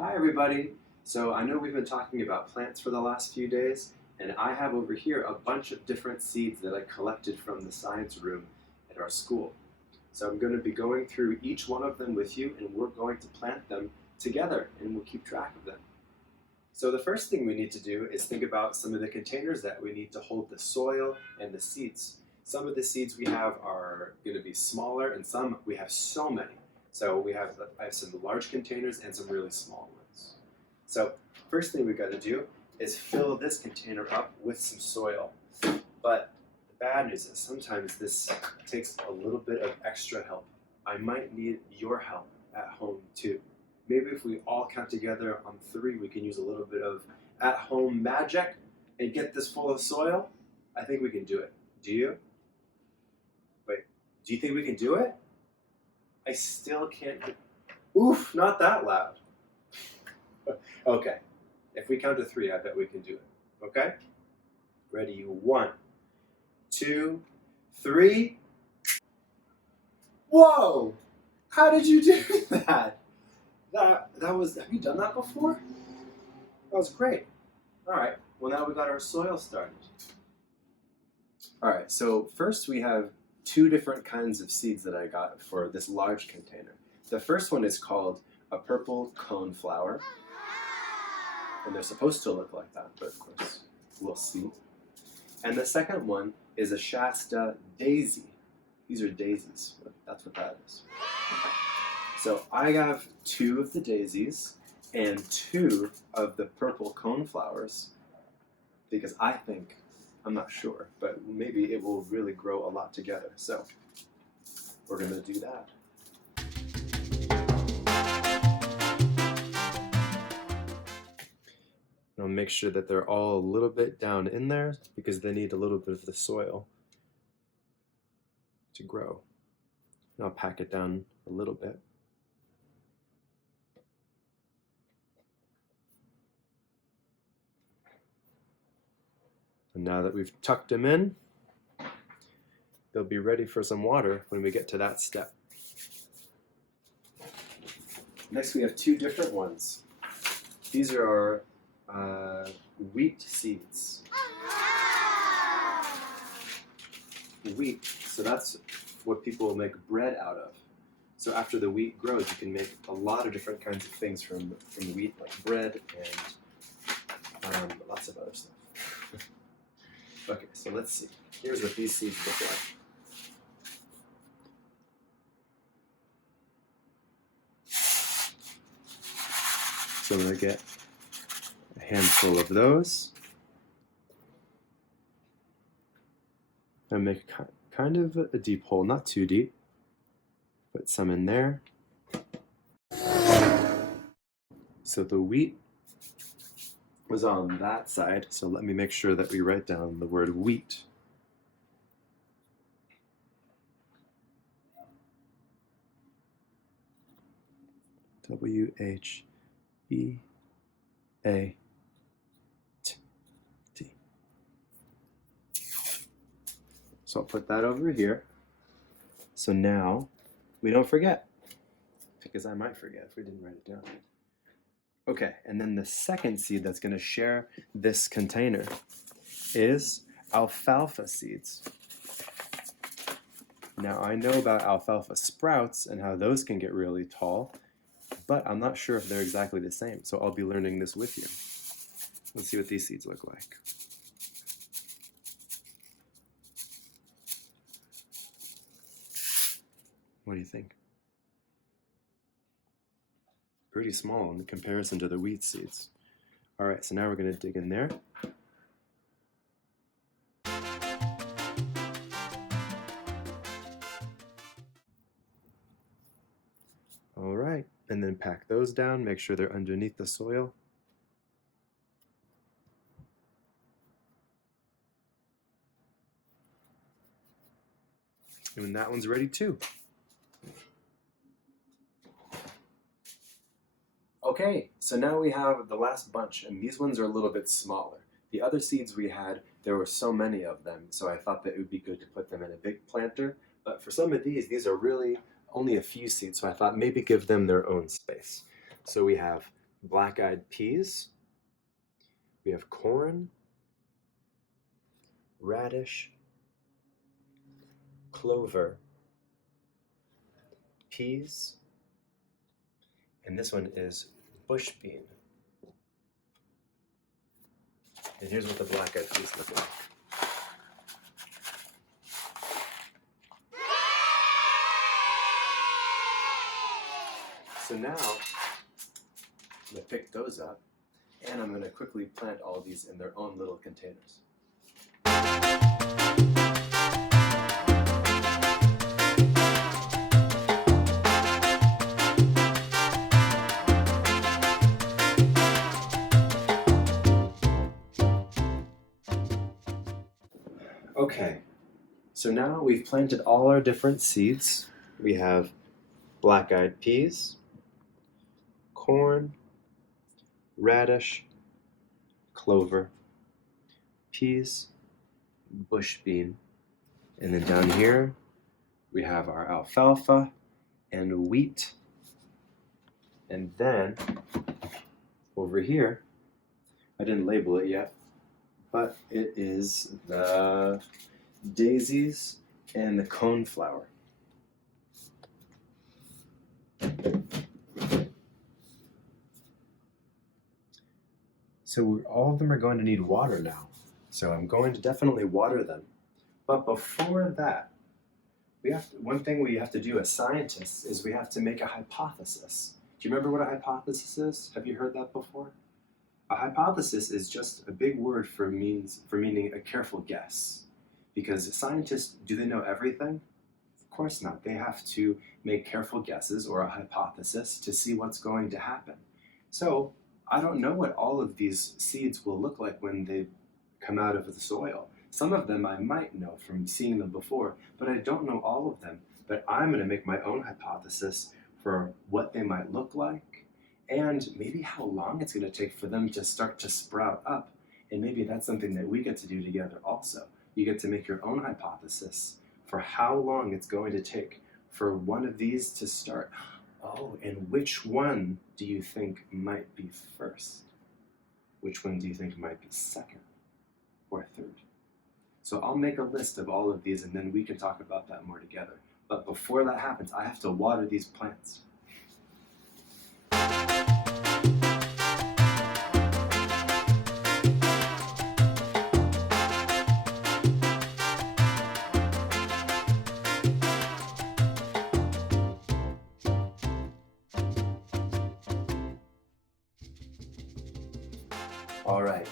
Hi everybody! So I know we've been talking about plants for the last few days, and I have over here a bunch of different seeds that I collected from the science room at our school. So I'm going to be going through each one of them with you, and we're going to plant them together, and we'll keep track of them. So the first thing we need to do is think about some of the containers that we need to hold the soil and the seeds. Some of the seeds we have are going to be smaller, and some we have so many. So I have some large containers and some really small ones. So first thing we got to do is fill this container up with some soil. But the bad news is sometimes this takes a little bit of extra help. I might need your help at home too. Maybe if we all count together on 3, we can use a little bit of at-home magic and get this full of soil. I think we can do it. Do you? Wait, do you think we can do it? I still can't. Oof, not that loud. Okay, if we count to 3, I bet we can do it. Okay? Ready? 1, 2, 3. Whoa! How did you do that? That was. Have you done that before? That was great. All right. Well, now we got our soil started. All right. So first we have 2 different kinds of seeds that I got for this large container. The first one is called a purple coneflower, and they're supposed to look like that, but of course we'll see. And the second one is a Shasta daisy. These are daisies. That's what that is. So I have 2 of the daisies and 2 of the purple coneflowers because I think, I'm not sure, but maybe it will really grow a lot together. So we're going to do that. I'll make sure that they're all a little bit down in there because they need a little bit of the soil to grow. And I'll pack it down a little bit. And now that we've tucked them in, they'll be ready for some water when we get to that step. Next we have 2 different ones. These are our wheat seeds. Wheat, so that's what people make bread out of. So after the wheat grows, you can make a lot of different kinds of things from wheat, like bread and lots of other stuff. Okay, so let's see. Here's what these seeds look like. So I'm going to get a handful of those. And make kind of a deep hole, not too deep. Put some in there. So the wheat was on that side, so let me make sure that we write down the word wheat. W-H-E-A-T. So I'll put that over here. So now we don't forget, because I might forget if we didn't write it down. Okay, and then the second seed that's going to share this container is alfalfa seeds. Now I know about alfalfa sprouts and how those can get really tall, but I'm not sure if they're exactly the same, so I'll be learning this with you. Let's see what these seeds look like. What do you think? Pretty small in comparison to the wheat seeds. All right, so now we're going to dig in there. All right, and then pack those down, make sure they're underneath the soil. And that one's ready too. Okay, so now we have the last bunch, and these ones are a little bit smaller. The other seeds we had, there were so many of them, so I thought that it would be good to put them in a big planter. But for some of these are really only a few seeds, so I thought maybe give them their own space. So we have black-eyed peas, we have corn, radish, clover, peas, and this one is bush bean. And here's what the black-eyed peas look like. So now, I'm going to pick those up, and I'm going to quickly plant all these in their own little containers. Okay, so now we've planted all our different seeds. We have black-eyed peas, corn, radish, clover, peas, bush bean, and then down here we have our alfalfa and wheat, and then over here, I didn't label it yet, but it is the daisies and the coneflower. So all of them are going to need water now. So I'm going to definitely water them. But before that, one thing we have to do as scientists is we have to make a hypothesis. Do you remember what a hypothesis is? Have you heard that before? A hypothesis is just a big word for meaning a careful guess. Because scientists, do they know everything? Of course not. They have to make careful guesses or a hypothesis to see what's going to happen. So I don't know what all of these seeds will look like when they come out of the soil. Some of them I might know from seeing them before, but I don't know all of them. But I'm going to make my own hypothesis for what they might look like, and maybe how long it's going to take for them to start to sprout up. And maybe that's something that we get to do together also. You get to make your own hypothesis for how long it's going to take for one of these to start. Oh, and which one do you think might be first? Which one do you think might be second or third? So I'll make a list of all of these and then we can talk about that more together. But before that happens, I have to water these plants. All right,